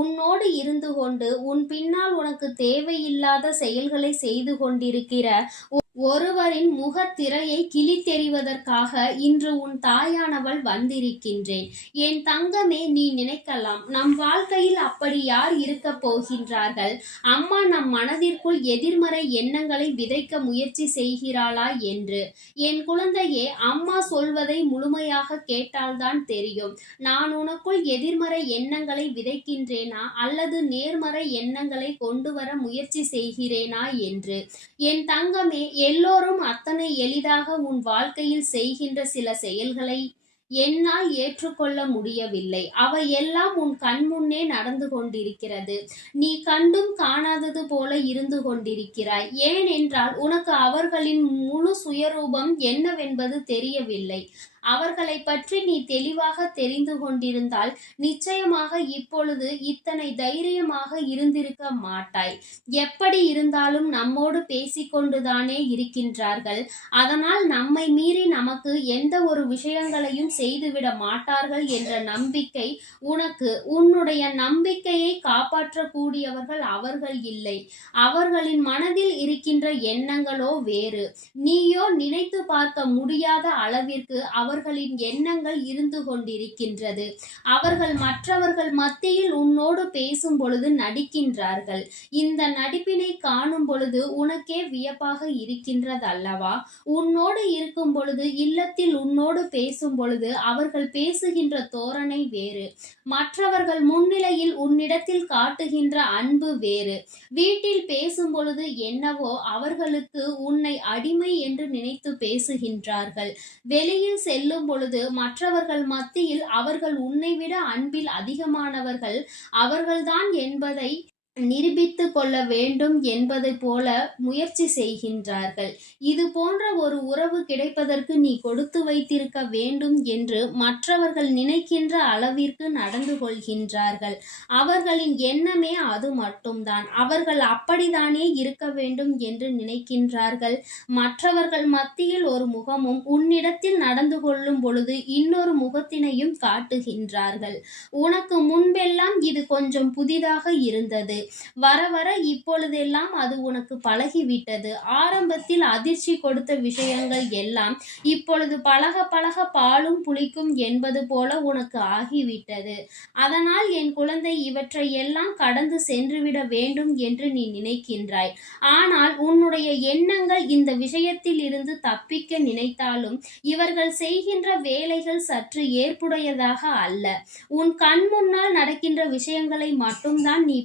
உன்னோடு இருந்து கொண்டு உன் பின்னால் உனக்கு தேவையில்லாத செயல்களை செய்து கொண்டிருக்கிற ஒருவரின் முகத்திரையை கிழித்தெறிவதற்காக இன்று உன் தாயானவள் வந்திருக்கின்றேன். என் தங்கமே நீ நினைக்கலாம் நம் வாழ்க்கையில் அப்படி யார் இருக்க போகின்றார்கள்? அம்மா நம் மனதிற்குள் எதிர்மறை எண்ணங்களை விதைக்க முயற்சி செய்கிறாளா என்று. என் குழந்தையே அம்மா சொல்வதை முழுமையாக கேட்டால்தான் தெரியும். நான் உனக்குள் எதிர்மறை எண்ணங்களை விதைக்கின்றேன். அல்லது நேர்மறை எண்ணங்களை கொண்டு வர முயற்சி செய்கிறேனா என்று. என் தங்கமே எல்லோரும் அத்தனை எளிதாக உன் வாழ்க்கையில் செய்கின்ற சில செயல்களை என்னால் ஏற்றுக்கொள்ள முடியவில்லை. அவை எல்லாம் உன் கண்முன்னே நடந்து கொண்டிருக்கிறது. நீ கண்டும் காணாதது போல இருந்து கொண்டிருக்கிறாய். ஏனென்றால் உனக்கு அவர்களின் முழு சுயரூபம் என்னவென்பது தெரியவில்லை. அவர்களை பற்றி நீ தெளிவாக தெரிந்து கொண்டிருந்தால் நிச்சயமாக இப்பொழுது இத்தனை தைரியமாக இருந்திருக்க மாட்டாய். எப்படி இருந்தாலும் நம்மோடு பேசிக்கொண்டுதானே இருக்கின்றார்கள். அதனால் நம்மை மீறி நமக்கு எந்த ஒரு விஷயங்களையும் செய்துவிட மாட்டார்கள் என்ற நம்பிக்கை உனக்கு. உன்னுடைய நம்பிக்கையை காப்பாற்றக்கூடியவர்கள் அவர்கள் இல்லை. அவர்களின் மனதில் இருக்கின்ற எண்ணங்களோ வேறு. நீயோ நினைத்து பார்க்க முடியாத அளவிற்கு அவர்களின் எண்ணங்கள் இருந்து கொண்டிருக்கின்றது. அவர்கள் மற்றவர்கள் மத்தியில் உன்னோடு பேசும் பொழுது நடிக்கின்றார்கள். இந்த நடிப்பினை காணும் பொழுது உனக்கே வியப்பாக இருக்கின்றது அல்லவா உன்னோடு இருக்கும் பொழுது இல்லத்தில் உன்னோடு பேசும் பொழுது அவர்கள் பேசுகின்ற தோரணை வேறு. மற்றவர்கள் முன்னிலையில் உன்னிடத்தில் காட்டுகின்ற அன்பு வேறு. வீட்டில் பேசும் பொழுது என்னவோ அவர்களுக்கு உன்னை அடிமை என்று நினைத்து பேசுகின்றார்கள். வெளியில் செல்லும் பொழுது மற்றவர்கள் மத்தியில் அவர்கள் உன்னை விட அன்பில் அதிகமானவர்கள் அவர்கள்தான் என்பதை நிரூபித்து கொள்ள வேண்டும் என்பதை போல முயற்சி செய்கின்றார்கள். இது போன்ற ஒரு உறவு கிடைப்பதற்கு நீ கொடுத்து வைத்திருக்க வேண்டும் என்று மற்றவர்கள் நினைக்கின்ற அளவிற்கு நடந்து கொள்கின்றார்கள். அவர்களின் எண்ணமே அது மட்டும்தான். அவர்கள் அப்படித்தானே இருக்க வேண்டும் என்று நினைக்கின்றார்கள். மற்றவர்கள் மத்தியில் ஒரு முகமும் உன்னிடத்தில் நடந்து கொள்ளும் பொழுது இன்னொரு முகத்தினையும் காட்டுகின்றார்கள். உனக்கு முன்பெல்லாம் இது கொஞ்சம் புதிதாக இருந்தது. வர வர இப்பொழுதெல்லாம் அது உனக்கு பழகிவிட்டது. ஆரம்பத்தில் அதிர்ச்சி கொடுத்த விஷயங்கள் எல்லாம் இப்பொழுது பழக பழக பாலும் புளிக்கும் என்பது போல உனக்கு ஆகிவிட்டது. அதனால் என் குழந்தை இவற்றை எல்லாம் கடந்து சென்றுவிட வேண்டும் என்று நீ நினைக்கின்றாய். ஆனால் உன்னுடைய எண்ணங்கள் இந்த விஷயத்தில் இருந்து தப்பிக்க நினைத்தாலும் இவர்கள் செய்கின்ற வேலைகள் சற்று ஏற்புடையதாக அல்ல. உன் கண் முன்னால் நடக்கின்ற விஷயங்களை மட்டும்தான் நீ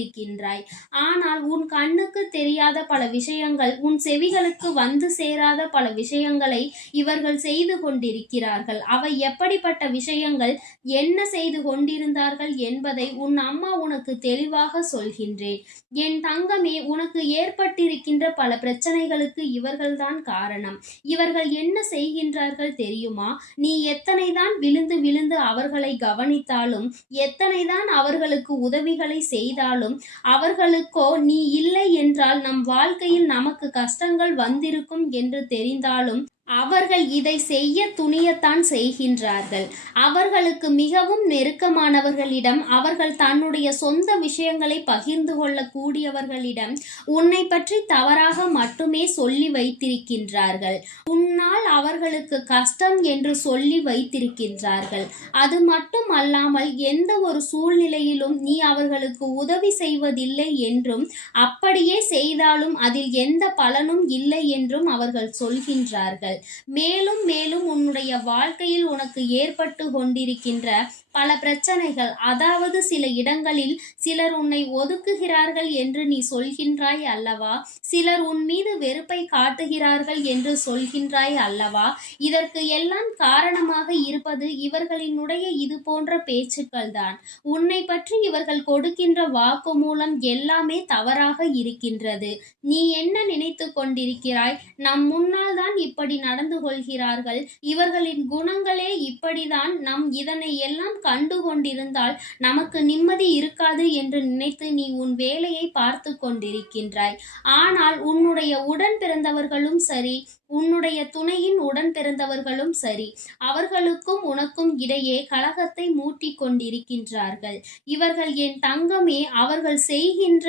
கொண்டிருக்கின்றாய். ஆனால் உன் கண்ணுக்கு தெரியாத பல விஷயங்கள் உன் செவிகளுக்கு வந்து சேராத பல விஷயங்களை இவர்கள் செய்து கொண்டிருக்கிறார்கள். அவை எப்படிப்பட்ட விஷயங்கள் என்ன செய்து கொண்டிருந்தார்கள் என்பதை உன் அம்மா உனக்கு தெளிவாக சொல்கின்றேன். என் தங்கமே உனக்கு ஏற்பட்டிருக்கின்ற பல பிரச்சனைகளுக்கு இவர்கள்தான் காரணம். இவர்கள் என்ன செய்கின்றார்கள் தெரியுமா? நீ எத்தனைதான் விழுந்து விழுந்து அவர்களை கவனித்தாலும் எத்தனைதான் அவர்களுக்கு உதவிகளை செய்தாலும் அவர்களுக்கோ நீ இல்லை என்றால் நம் வாழ்க்கையில் நமக்கு கஷ்டங்கள் வந்திருக்கும் என்று தெரிந்தாலும் அவர்கள் இதை செய்ய துணியத்தான் செய்கின்றார்கள். அவர்களுக்கு மிகவும் நெருக்கமானவர்களிடம் அவர்கள் தன்னுடைய சொந்த விஷயங்களை பகிர்ந்து கொள்ளக்கூடியவர்களிடம் உன்னை பற்றி தவறாக மட்டுமே சொல்லி வைத்திருக்கின்றார்கள். உன்னால் அவர்களுக்கு கஷ்டம் என்று சொல்லி வைத்திருக்கின்றார்கள். அது மட்டும் அல்லாமல் எந்த ஒரு சூழ்நிலையிலும் நீ அவர்களுக்கு உதவி செய்வதில்லை என்றும் அப்படியே செய்தாலும் அதில் எந்த பலனும் இல்லை என்றும் அவர்கள் சொல்கின்றார்கள். மேலும் மேலும் உன்னுடைய வாழ்க்கையில் உனக்கு ஏற்பட்டு கொண்டிருக்கின்ற பல பிரச்சனைகள். அதாவது சில இடங்களில் சிலர் உன்னை ஒதுக்குகிறார்கள் என்று நீ சொல்கின்றாய் அல்லவா? சிலர் உன் மீது வெறுப்பை காட்டுகிறார்கள் என்று சொல்கின்றாய் அல்லவா? இதற்கு எல்லாம் காரணமாக இருப்பது இவர்களினுடைய இது போன்ற பேச்சுக்கள் தான் உன்னை பற்றி இவர்கள் கொடுக்கின்ற வாக்கு மூலம் எல்லாமே தவறாக இருக்கின்றது. நீ என்ன நினைத்து கொண்டிருக்கிறாய்? நம் முன்னால் தான் இப்படி நடந்து கொள்கிறார்கள். இவர்களின் குணங்களே இப்படிதான். நம் இதனை எல்லாம் கண்டு கொண்டிருந்தால் நமக்கு நிம்மதி இருக்காது என்று நினைத்து நீ உன் வேலையை பார்த்து கொண்டிருக்கின்றாய். ஆனால் உன்னுடைய உடன் பிறந்தவர்களும் சரி உன்னுடைய துணையின் உடன் பிறந்தவர்களும் சரி அவர்களுக்கும் உனக்கும் இடையே கழகத்தை மூட்டி கொண்டிருக்கின்றார்கள். இவர்கள் என் தங்கமே அவர்கள் செய்கின்ற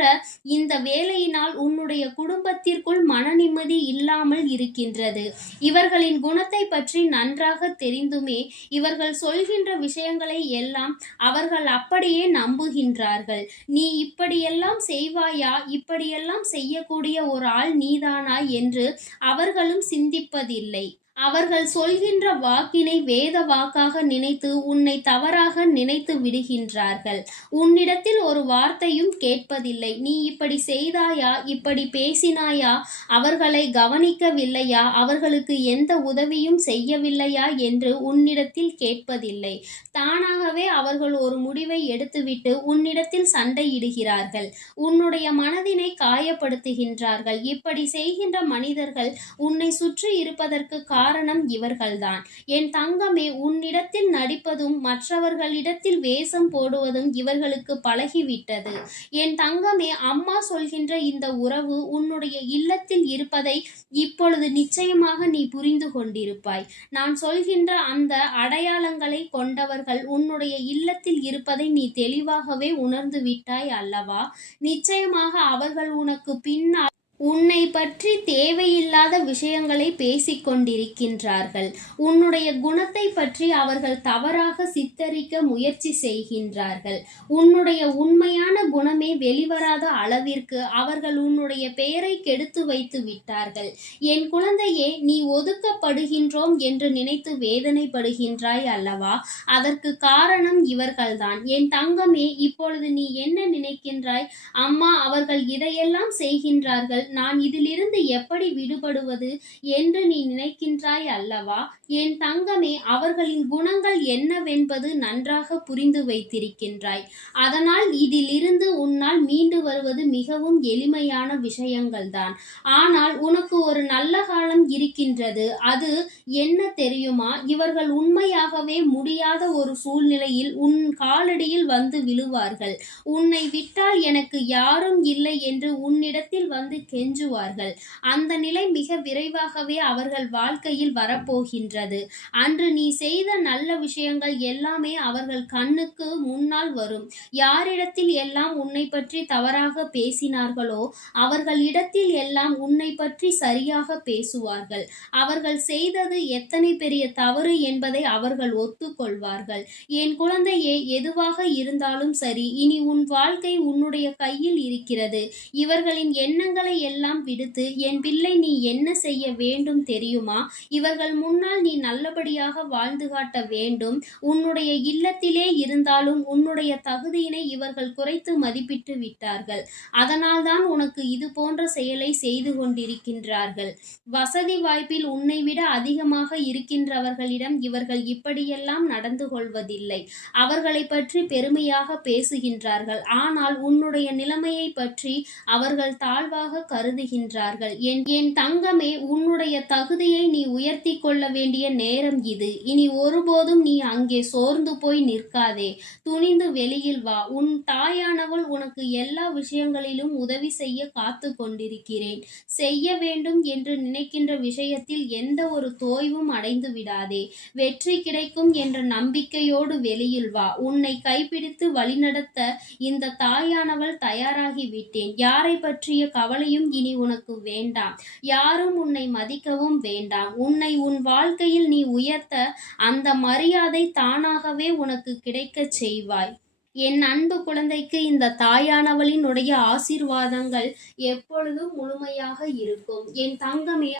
இந்த வேலையினால் உன்னுடைய குடும்பத்திற்குள் மன நிம்மதி இல்லாமல் இருக்கின்றது. இவர்களின் குணத்தை பற்றி நன்றாக தெரிந்துமே இவர்கள் சொல்கின்ற விஷயங்களை எல்லாம் அவர்கள் அப்படியே நம்புகின்றார்கள். நீ இப்படியெல்லாம் செய்வாயா? இப்படியெல்லாம் செய்யக்கூடிய ஒரு ஆள் நீதானா என்று அவர்களும் சிந்திப்பதில்லை. அவர்கள் சொல்கின்ற வாக்கினை வேத வாக்காக நினைத்து உன்னை தவறாக நினைத்து விடுகின்றார்கள். உன்னிடத்தில் ஒரு வார்த்தையும் கேட்பதில்லை. நீ இப்படி செய்தாயா? இப்படி பேசினாயா? அவர்களை கவனிக்கவில்லையா? அவர்களுக்கு எந்த உதவியும் செய்யவில்லையா என்று உன்னிடத்தில் கேட்பதில்லை. தானாகவே அவர்கள் ஒரு முடிவை எடுத்துவிட்டு உன்னிடத்தில் சண்டையிடுகிறார்கள். உன்னுடைய மனதினை காயப்படுத்துகின்றார்கள். இப்படி செய்கின்ற மனிதர்கள் உன்னை சுற்றி இருப்பதற்கு காரணம் இவர்கள்தான். என் தங்கமே உன்னிடத்தில் நடிப்பதும் மற்றவர்களிடத்தில் வேஷம் போடுவதும் இவர்களுக்கு பழகிவிட்டது. என் தங்கமே அம்மா சொல்கின்ற இந்த உறவு உன்னுடைய இல்லத்தில் இருப்பதை இப்பொழுது நிச்சயமாக நீ புரிந்து கொண்டிருப்பாய். நான் சொல்கின்ற அந்த அடையாளங்களை கொண்டவர்கள் உன்னுடைய இல்லத்தில் இருப்பதை நீ தெளிவாகவே உணர்ந்து விட்டாய் அல்லவா? நிச்சயமாக அவர்கள் உனக்கு பின்னால் உன்னை பற்றி தேவையில்லாத விஷயங்களை பேசிக்கொண்டிருக்கின்றார்கள். உன்னுடைய குணத்தை பற்றி அவர்கள் தவறாக சித்தரிக்க முயற்சி செய்கின்றார்கள். உன்னுடைய உண்மையான குணமே வெளிவராத அளவிற்கு அவர்கள் உன்னுடைய பெயரை கெடுத்து வைத்து விட்டார்கள். என் குழந்தையே நீ ஒதுக்கப்படுகின்றோம் என்று நினைத்து வேதனைப்படுகின்றாய் அல்லவா? அதற்கு காரணம் இவர்கள்தான். என் தங்கமே இப்பொழுது நீ என்ன நினைக்கின்றாய்? அம்மா அவர்கள் இதையெல்லாம் செய்கின்றார்கள். நான் இதிலிருந்து எப்படி விடுபடுவது என்று நீ நினைக்கின்றாய் அல்லவா? என் தங்கமே அவர்களின் குணங்கள் என்னவென்பது நன்றாக புரிந்து வைத்திருக்கின்றாய். அதனால் இதிலிருந்து உன்னால் மீண்டு வருவது மிகவும் எளிமையான விஷயங்கள்தான். ஆனால் உனக்கு ஒரு நல்ல காலம் இருக்கின்றது. அது என்ன தெரியுமா? இவர்கள் உண்மையாகவே முடியாத ஒரு சூழ்நிலையில் உன் காலடியில் வந்து விழுவார்கள். உன்னை விட்டால் எனக்கு யாரும் இல்லை என்று உன்னிடத்தில் வந்து கே கெஞ்சுவார்கள் அந்த நிலை மிக விரைவாகவே அவர்கள் வாழ்க்கையில் வரப்போகின்றது. அன்று நீ செய்த நல்ல விஷயங்கள் எல்லாமே அவர்கள் கண்ணுக்கு முன்னால் வரும். யாரிடத்தில் எல்லாம் உன்னை பற்றி தவறாக பேசினார்களோ அவர்கள் இடத்தில் எல்லாம் உன்னை பற்றி சரியாக பேசுவார்கள். அவர்கள் செய்தது எத்தனை பெரிய தவறு என்பதை அவர்கள் ஒத்துக்கொள்வார்கள். என் குழந்தையே எதுவாக இருந்தாலும் சரி இனி உன் வாழ்க்கை உன்னுடைய கையில் இருக்கிறது. இவர்களின் எண்ணங்களை எல்லாம் விடுத்து என் பிள்ளை நீ என்ன செய்ய வேண்டும் தெரியுமா? இவர்கள் முன்னால் நீ நல்லபடியாக வாழ்ந்து காட்ட வேண்டும். உன்னுடைய இல்லத்திலே இருந்தாலும் உன்னுடைய தகுதியினை இவர்கள் குறைத்து மதிப்பிட்டு விட்டார்கள். அதனால்தான் உனக்கு இது போன்ற செயலை செய்து கொண்டிருக்கின்றார்கள். வசதி வாய்ப்பில் உன்னை விட அதிகமாக இருக்கின்றவர்களிடம் இவர்கள் இப்படியெல்லாம் நடந்து கொள்வதில்லை. அவர்களை பற்றி பெருமையாக பேசுகின்றார்கள். ஆனால் உன்னுடைய நிலைமையை பற்றி அவர்கள் தாழ்வாக கருதுகின்றார்கள். என் என் தங்கமே உன்னுடைய தகுதியை நீ உயர்த்தி கொள்ள வேண்டிய நேரம் இது. இனி ஒருபோதும் நீ அங்கே சோர்ந்து போய் நிற்காதே. துணிந்து வெளியில் வா. உன் தாயானவள் உனக்கு எல்லா விஷயங்களிலும் உதவி செய்ய காத்து கொண்டிருக்கிறேன். செய்ய வேண்டும் என்று நினைக்கின்ற விஷயத்தில் எந்த ஒரு தோய்வும் அடைந்து விடாதே. வெற்றி கிடைக்கும் என்ற நம்பிக்கையோடு வெளியில் வா. உன்னை கைப்பிடித்து வழிநடத்த இந்த தாயானவள் தயாராகிவிட்டேன் யாரை பற்றிய கவலையும் இனி உனக்கு வேண்டாம். யாரும் உன்னை மதிக்கவும் வேண்டாம். உன்னை உன் வாழ்க்கையில் நீ உயர்த்த அந்த மரியாதை தானாகவே உனக்கு கிடைக்கச் செய்வாய். என் அன்பு குழந்தைக்கு இந்த தாயானவளினுடைய ஆசீர்வாதங்கள் எப்பொழுதும் முழுமையாக இருக்கும். என் தங்கமே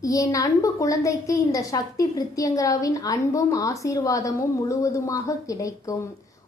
என் அன்பு குழந்தைக்கு இந்த சக்தி பிரித்யங்கராவின் அன்பும் ஆசீர்வாதமும் முழுவதுமாக கிடைக்கும்.